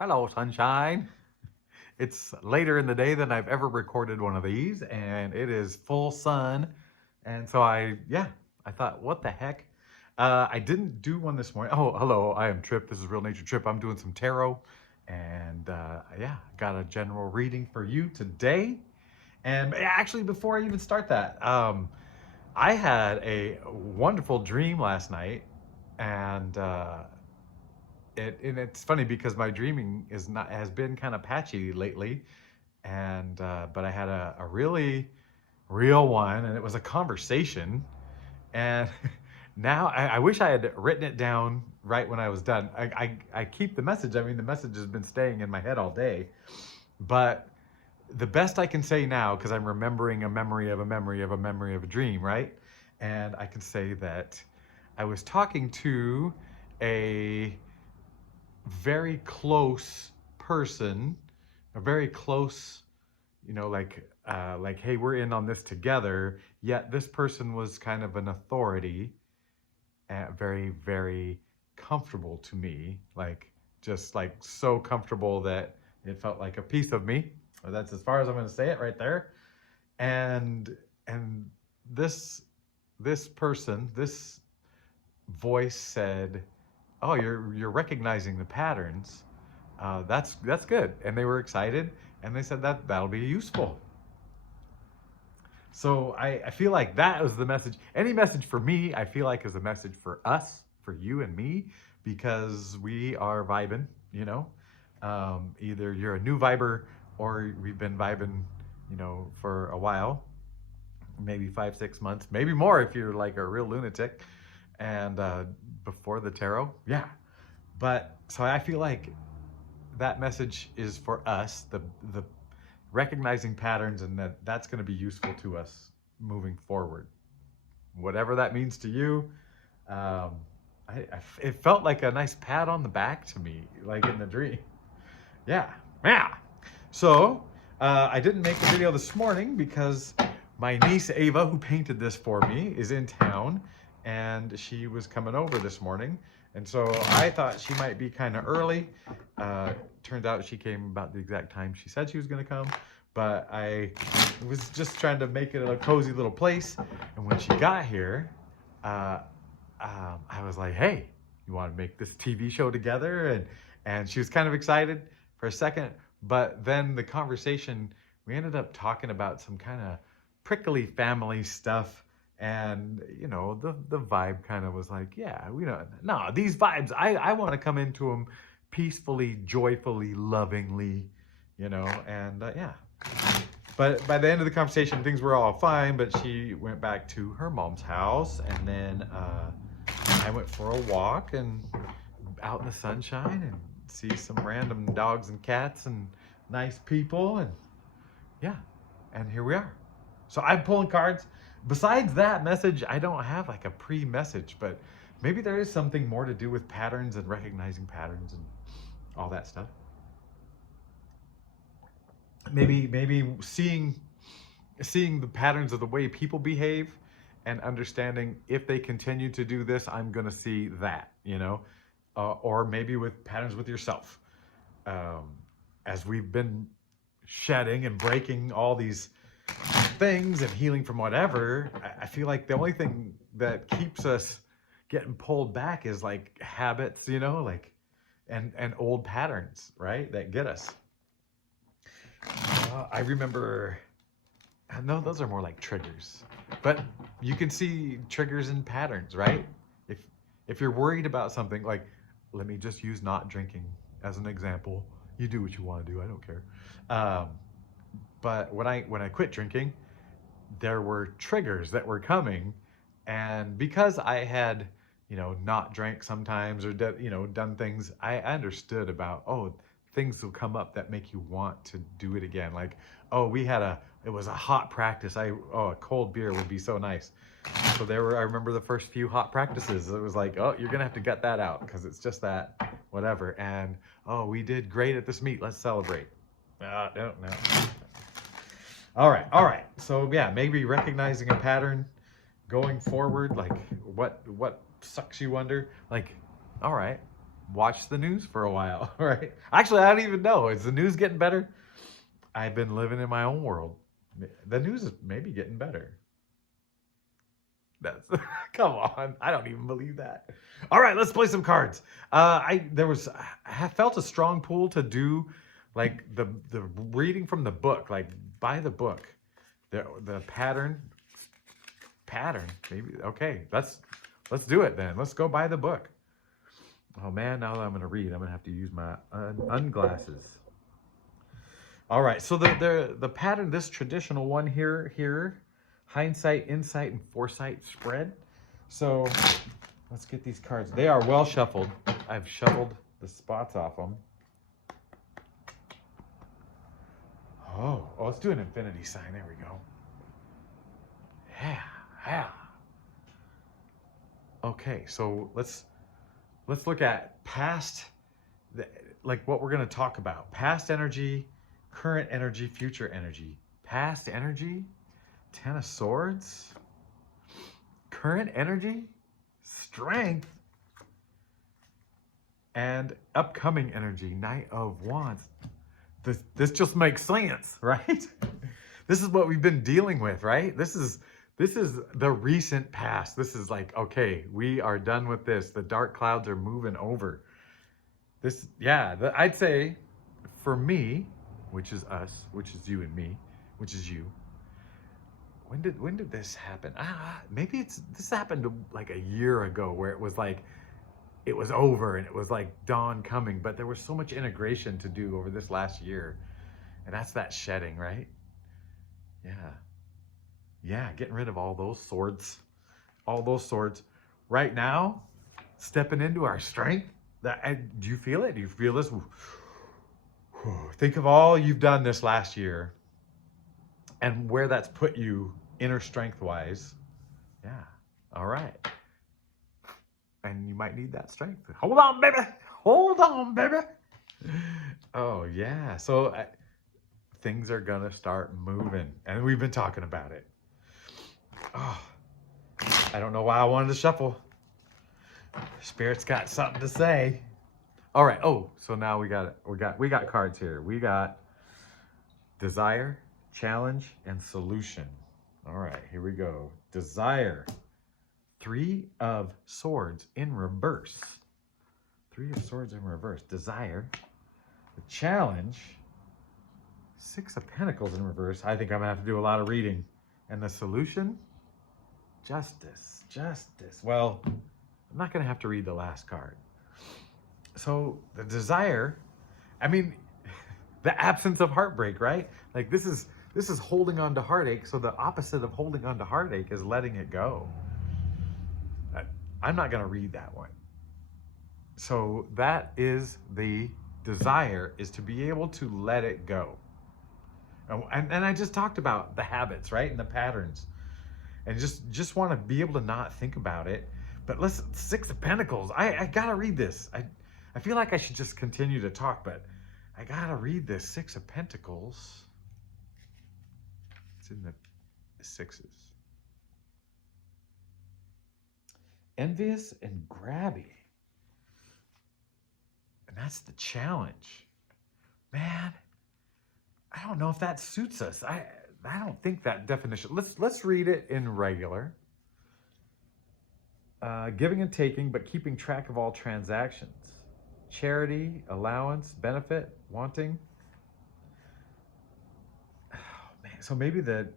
Hello, sunshine. It's later in the day than I've ever recorded one of these, and it is full sun. And so I thought, what the heck? I didn't do one this morning. Oh, hello, I am Trip. This is Real Nature Trip. I'm doing some tarot, and got a general reading for you today. And actually, before I even start that, I had a wonderful dream last night, and it's funny because my dreaming is not has been kind of patchy lately, and but I had a really real one, and it was a conversation, and now I wish I had written it down right when I was done. I keep the message. I mean, the message has been staying in my head all day, but the best I can say now, because I'm remembering a memory of a memory of a memory of a dream, right? And I can say that I was talking to a very close person, a very close, hey, we're in on this together. Yet this person was kind of an authority, very, very comfortable to me, like just like so comfortable that it felt like a piece of me. That's as far as I'm going to say it right there. And this person, this voice said, "Oh, you're recognizing the patterns. That's good." And they were excited, and they said that'll be useful. So I feel like that was the message. Any message for me, I feel like is a message for us, for you and me, because we are vibing. Either you're a new viber or we've been vibing, for a while, maybe 5, 6 months, maybe more if you're like a real lunatic. And before the tarot, yeah. But so I feel like that message is for us, the recognizing patterns, and that's going to be useful to us moving forward, whatever that means to you. Um, it felt like a nice pat on the back to me, like in the dream. Yeah, yeah. So I didn't make a video this morning because my niece Ava, who painted this for me, is in town, and she was coming over this morning. And so I thought she might be kind of early. Turned out she came about the exact time she said she was going to come. But I was just trying to make it a cozy little place. And when she got here, I was like, "Hey, you want to make this TV show together?" And she was kind of excited for a second. But then the conversation, we ended up talking about some kind of prickly family stuff. And the vibe kind of was like, yeah, no, these vibes, I want to come into them peacefully, joyfully, lovingly, and yeah. But by the end of the conversation, things were all fine. But she went back to her mom's house, and then I went for a walk and out in the sunshine and see some random dogs and cats and nice people, and yeah, and here we are. So I'm pulling cards. Besides that message, I don't have like a pre-message, but maybe there is something more to do with patterns and recognizing patterns and all that stuff. Maybe seeing the patterns of the way people behave and understanding if they continue to do this, I'm going to see that, or maybe with patterns with yourself. As we've been shedding and breaking all these things and healing from whatever, I feel like the only thing that keeps us getting pulled back is like habits, like and old patterns, right? That get us. I remember, no, those are more like triggers, but you can see triggers and patterns, right? If you're worried about something, like, let me just use not drinking as an example. You do what you want to do. I don't care. But when I quit drinking, there were triggers that were coming, and because I had not drank sometimes or done things, I understood about, oh, things will come up that make you want to do it again. Like, oh, it was a hot practice. A cold beer would be so nice. So I remember the first few hot practices, it was like, oh, you're gonna have to gut that out because it's just that whatever. And oh, we did great at this meet, let's celebrate. No. All right. So yeah, maybe recognizing a pattern going forward, like what sucks you under, like, all right, watch the news for a while, right? Actually, I don't even know. Is the news getting better? I've been living in my own world. The news is maybe getting better. That's come on. I don't even believe that. All right, let's play some cards. I felt a strong pull to do like the reading from the book, like by the book. The pattern maybe. Okay, let's do it then. Let's go by the book. Oh man, now that I'm gonna read, I'm gonna have to use my unglasses. All right, so the pattern, this traditional one here, hindsight, insight, and foresight spread. So let's get these cards. They are well shuffled. I've shuffled the spots off them. Oh, let's do an infinity sign. There we go. Yeah. Okay, so let's look at past, like what we're going to talk about. Past energy, current energy, future energy. Past energy, Ten of Swords. Current energy, Strength. And upcoming energy, Knight of Wands. This just makes sense, right? This is what we've been dealing with, right? This is the recent past. This is like, okay, we are done with this. The dark clouds are moving over. I'd say for me, which is us, which is you and me, which is you. When did this happen? Maybe this happened like a year ago, where it was like it was over and it was like dawn coming, but there was so much integration to do over this last year. And that's that shedding, right? Yeah, getting rid of all those swords. Right now, stepping into our strength. Do you feel it? Do you feel this? Think of all you've done this last year and where that's put you inner strength wise. Yeah. All right. And you might need that strength. Hold on, baby. Oh, yeah. So things are going to start moving. And we've been talking about it. Oh, I don't know why I wanted to shuffle. Spirit's got something to say. All right. Oh, so now we got cards here. We got desire, challenge, and solution. All right, here we go. Desire. 3 of Swords in reverse. 3 of Swords in reverse. Desire. The challenge. 6 of Pentacles in reverse. I think I'm gonna have to do a lot of reading. And the solution. Justice. Well, I'm not gonna have to read the last card. So the desire, I mean, the absence of heartbreak, right? Like this is holding on to heartache. So the opposite of holding on to heartache is letting it go. I'm not going to read that one. So that is the desire, is to be able to let it go. And I just talked about the habits, right? And the patterns. And just want to be able to not think about it. But listen, 6 of Pentacles. I got to read this. I feel like I should just continue to talk, but I got to read this 6 of Pentacles. It's in the 6s. Envious and grabby. And that's the challenge. Man, I don't know if that suits us. I don't think that definition. Let's read it in regular. Giving and taking, but keeping track of all transactions. Charity, allowance, benefit, wanting. Oh, man. So maybe the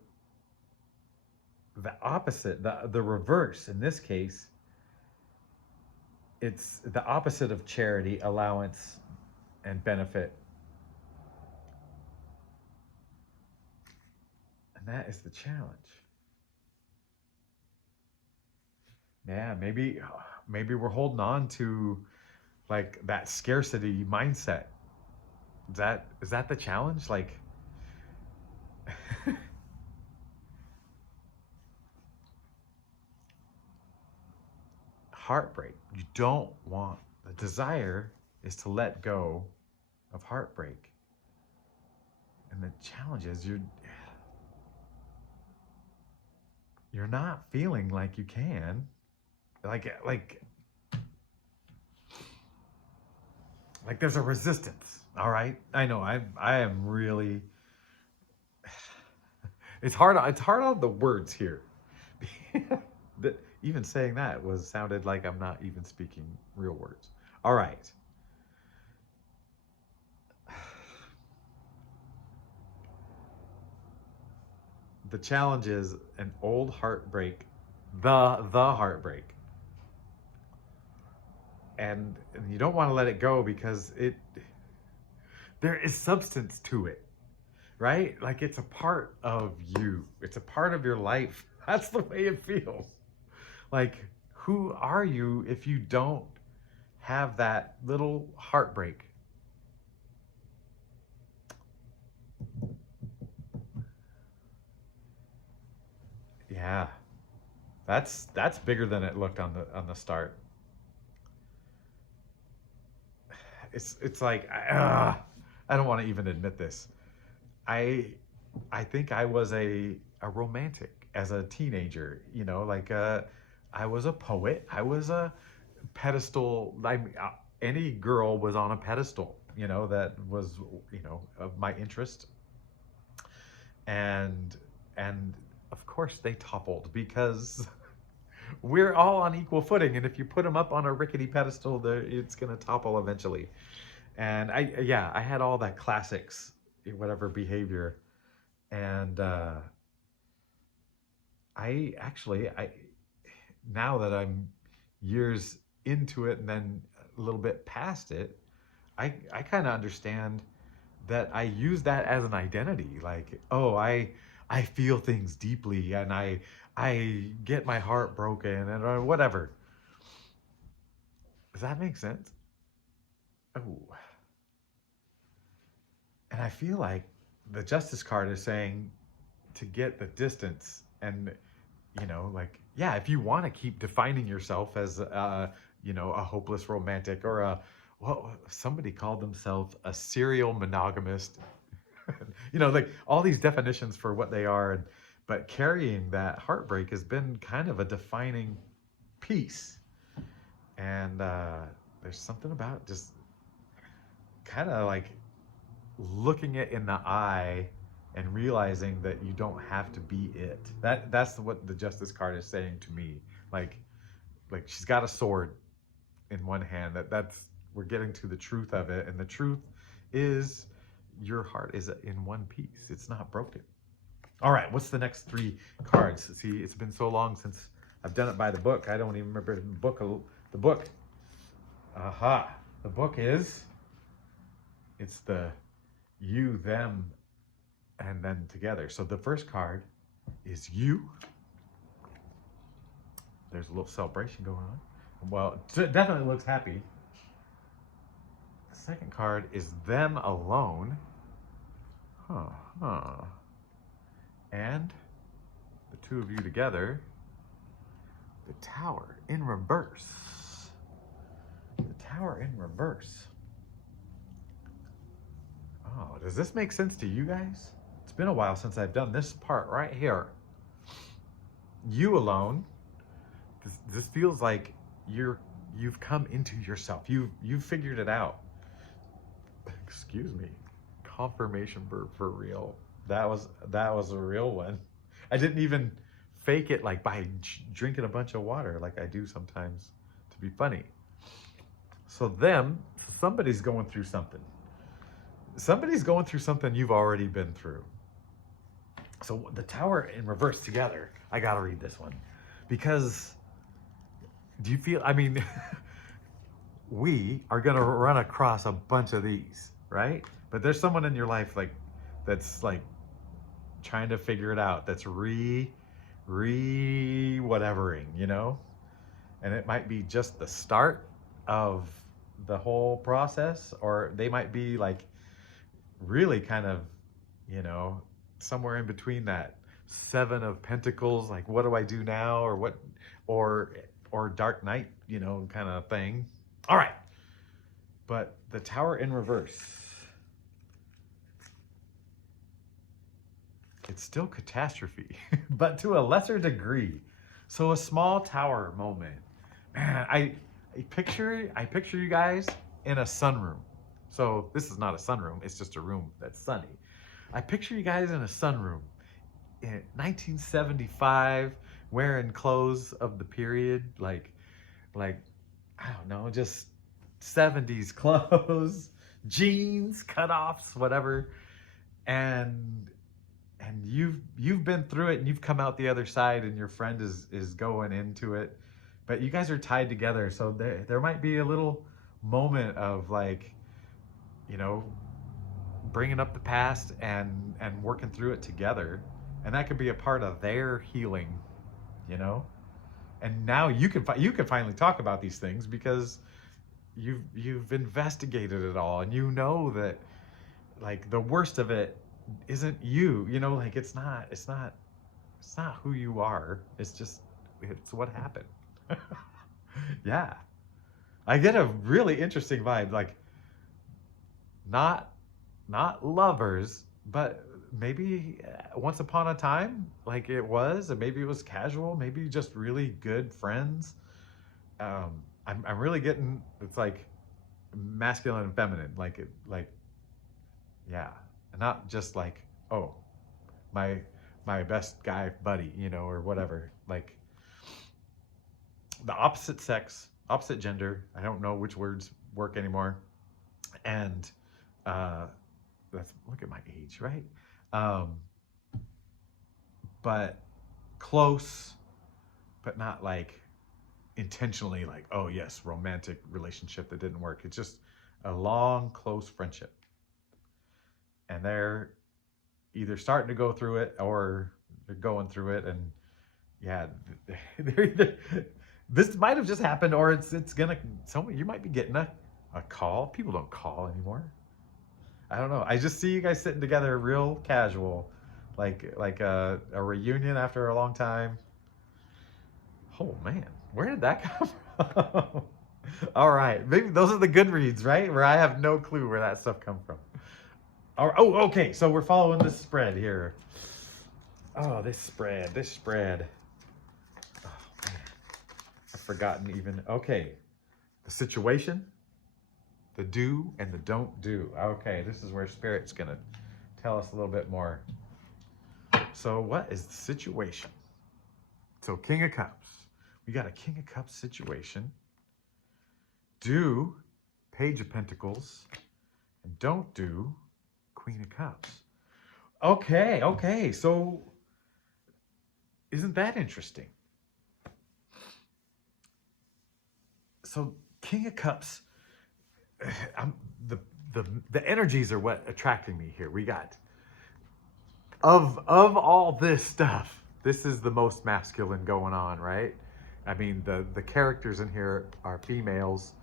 opposite, the reverse in this case, it's the opposite of charity, allowance, and benefit. And that is the challenge. Yeah, maybe we're holding on to like that scarcity mindset. Is that the challenge? Like heartbreak. You don't want, the desire is to let go of heartbreak. And the challenge is you're not feeling like you can. Like Like there's a resistance. All right, I know. I am really. It's hard. It's hard on the words here. Even saying that was sounded like I'm not even speaking real words. All right. The challenge is an old heartbreak, the heartbreak, and you don't want to let it go because it there is substance to it, right? Like it's a part of you. It's a part of your life. That's the way it feels. Like who are you if you don't have that little heartbreak? Yeah. That's bigger than it looked on the start. It's like I don't want to even admit this. I I think I was a romantic as a teenager. You know, like I was a poet. I was a pedestal. Any girl was on a pedestal. You know, that was of my interest, and and of course they toppled because we're all on equal footing, and if you put them up on a rickety pedestal, it's gonna topple eventually. And yeah, I had all that classics, whatever behavior, and I now that I'm years into it and then a little bit past it, I kind of understand that I use that as an identity. Like, oh, I feel things deeply, and I get my heart broken, and or whatever. Does that make sense? Oh, and I feel like the justice card is saying to get the distance, and like, yeah, if you want to keep defining yourself as a hopeless romantic, or a, well, somebody called themselves a serial monogamist. Like all these definitions for what they are, but carrying that heartbreak has been kind of a defining piece. And there's something about just kind of like looking it in the eye and realizing that you don't have to be it. That's what the justice card is saying to me. Like she's got a sword in one hand. That's we're getting to the truth of it, and the truth is your heart is in one piece. It's not broken. All right, what's the next three cards? See, it's been so long since I've done it by the book. I don't even remember the book. Aha. The book is it's the you, them, and then together. So the first card is you. There's a little celebration going on. Well, it definitely looks happy. The second card is them alone. Huh. And the two of you together. The tower in reverse. The tower in reverse. Oh, does this make sense to you guys? It's been a while since I've done this part right here. You alone. This feels like you've come into yourself. You've figured it out. Excuse me. Confirmation verb for real. That was a real one. I didn't even fake it like by drinking a bunch of water like I do sometimes to be funny. So somebody's going through something. Somebody's going through something you've already been through. So the tower in reverse together. I gotta read this one because do you feel? I mean, we are gonna run across a bunch of these, right? But there's someone in your life that's like trying to figure it out. That's whatevering, and it might be just the start of the whole process, or they might be like really kind of, somewhere in between that seven of pentacles, like what do I do now, or what, or dark night, kind of thing. All right, but the tower in reverse, it's still catastrophe, but to a lesser degree. So a small tower moment. Man, I picture you guys in a sunroom, So this is not a sunroom, it's just a room that's sunny. I picture you guys in a sunroom in 1975, wearing clothes of the period, like I don't know, just 70s clothes, jeans, cutoffs, whatever. And you've been through it and you've come out the other side and your friend is going into it. But you guys are tied together, so there might be a little moment of like, you know, bringing up the past and working through it together. And that could be a part of their healing, you know? And now you can finally talk about these things because you've investigated it all, and you know that like the worst of it isn't you, you know, like it's not who you are, it's what happened. Yeah, I get a really interesting vibe, like not not lovers, but maybe once upon a time like it was, and maybe it was casual, maybe just really good friends. I'm really getting, it's like masculine and feminine, like it, like, yeah, not just like, oh, my my best guy buddy, you know, or whatever. Like the opposite sex, opposite gender. I don't know which words work anymore. And uh, let's look at my age, right? Um, but close, but not like intentionally like, oh yes, romantic relationship that didn't work. It's just a long, close friendship. And they're either starting to go through it or they're going through it. And yeah, they're either, this might have just happened, or it's gonna, someone, you might be getting a call. People don't call anymore. I don't know. I just see you guys sitting together real casual, like a reunion after a long time. Oh man, where did that come from? All right, maybe those are the good reads, right? Where I have no clue where that stuff come from. All right, oh, okay, so we're following this spread here. Oh, this spread. Oh man, I've forgotten even. Okay, the situation, the do and the don't do. Okay, this is where Spirit's gonna tell us a little bit more. So what is the situation? So King of Cups. We got a King of Cups situation. Do Page of Pentacles. And don't do Queen of Cups. Okay, okay. So isn't that interesting? So King of Cups, I'm, the energies are what attracting me here. We got of all this stuff, this is the most masculine going on, right? I mean, the characters in here are females.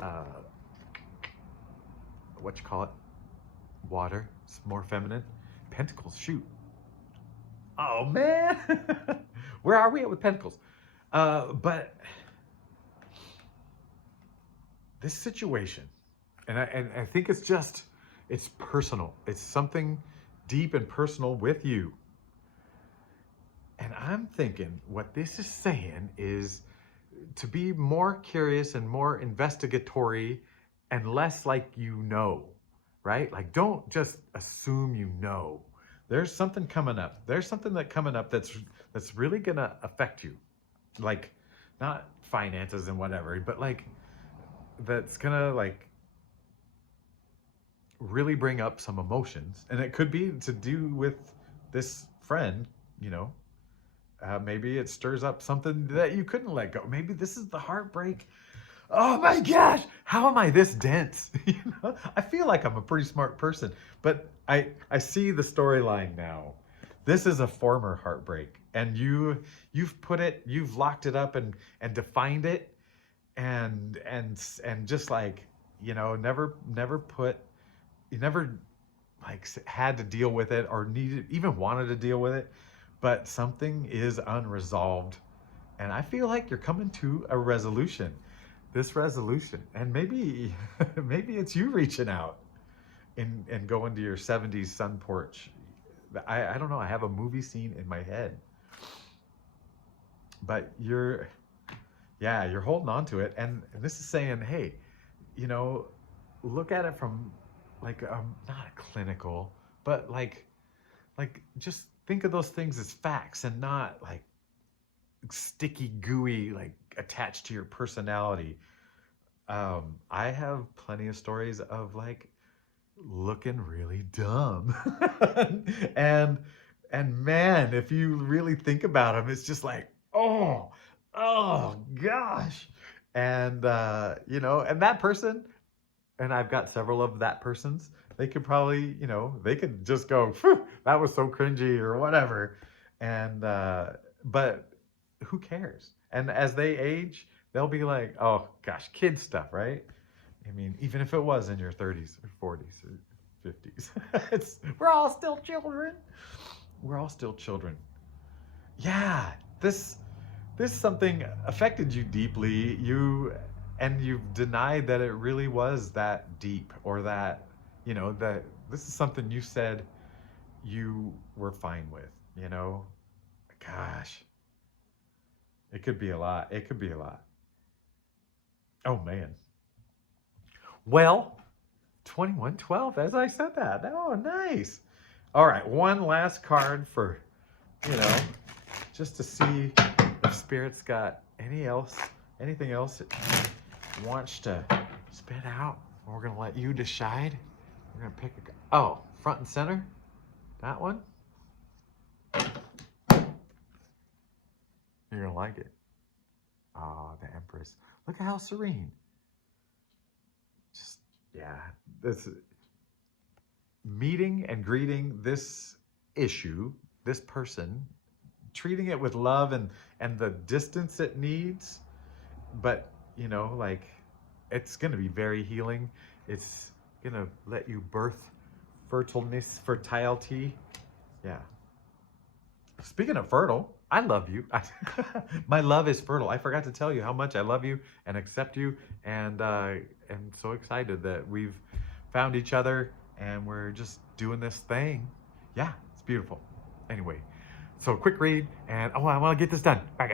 Uh, what you call it? Water. It's more feminine. Pentacles. Shoot. Oh man, where are we at with Pentacles? But this situation, and I think it's personal. It's something deep and personal with you. And I'm thinking what this is saying is to be more curious and more investigatory and less like you know, right? Like don't just assume you know. There's something coming up. There's something that coming up that's really gonna affect you. Like not finances and whatever, but like that's gonna like really bring up some emotions. And it could be to do with this friend, you know. Maybe it stirs up something that you couldn't let go. Maybe this is the heartbreak. Oh my gosh, how am I this dense? You know, I feel like I'm a pretty smart person, but I see the storyline now. This is a former heartbreak, and you've locked it up and defined it, and just like, you know, never put, you never like had to deal with it or needed even wanted to deal with it, but something is unresolved, and I feel like you're coming to a resolution. This resolution, and maybe maybe it's you reaching out and going to your 70s sun porch. I don't know, I have a movie scene in my head, but you're holding on to it, and this is saying, hey, you know, look at it from like not a clinical, but like just think of those things as facts and not like sticky, gooey, like attached to your personality. I have plenty of stories of like looking really dumb, and and man, if you really think about them, it's just like oh gosh, and and that person, and I've got several of that persons. They could probably, they could just go, "Phew, that was so cringy" or whatever, and but who cares? And as they age, they'll be like, "Oh gosh, kid stuff, right?" I mean, even if it was in your 30s or 40s or 50s, we're all still children. We're all still children. Yeah, this something affected you deeply. And you've denied that it really was that deep, or that, that this is something you said you were fine with, you know? Gosh, it could be a lot. It could be a lot. Oh man. Well, 2112 as I said that. Oh, nice. All right, one last card for, you know, just to see if Spirit's got anything else it wants to spit out. We're gonna let you decide. We're gonna pick front and center. That one. You're gonna like it. Oh, the Empress. Look at how serene. Just, yeah, this meeting and greeting this issue, this person, treating it with love and the distance it needs, but like it's gonna be very healing. It's gonna let you birth fertility. Yeah. Speaking of fertile, I love you. My love is fertile. I forgot to tell you how much I love you and accept you, and so excited that we've found each other and we're just doing this thing. Yeah, it's beautiful. Anyway, so quick read, and I want to get this done. Bye, guys.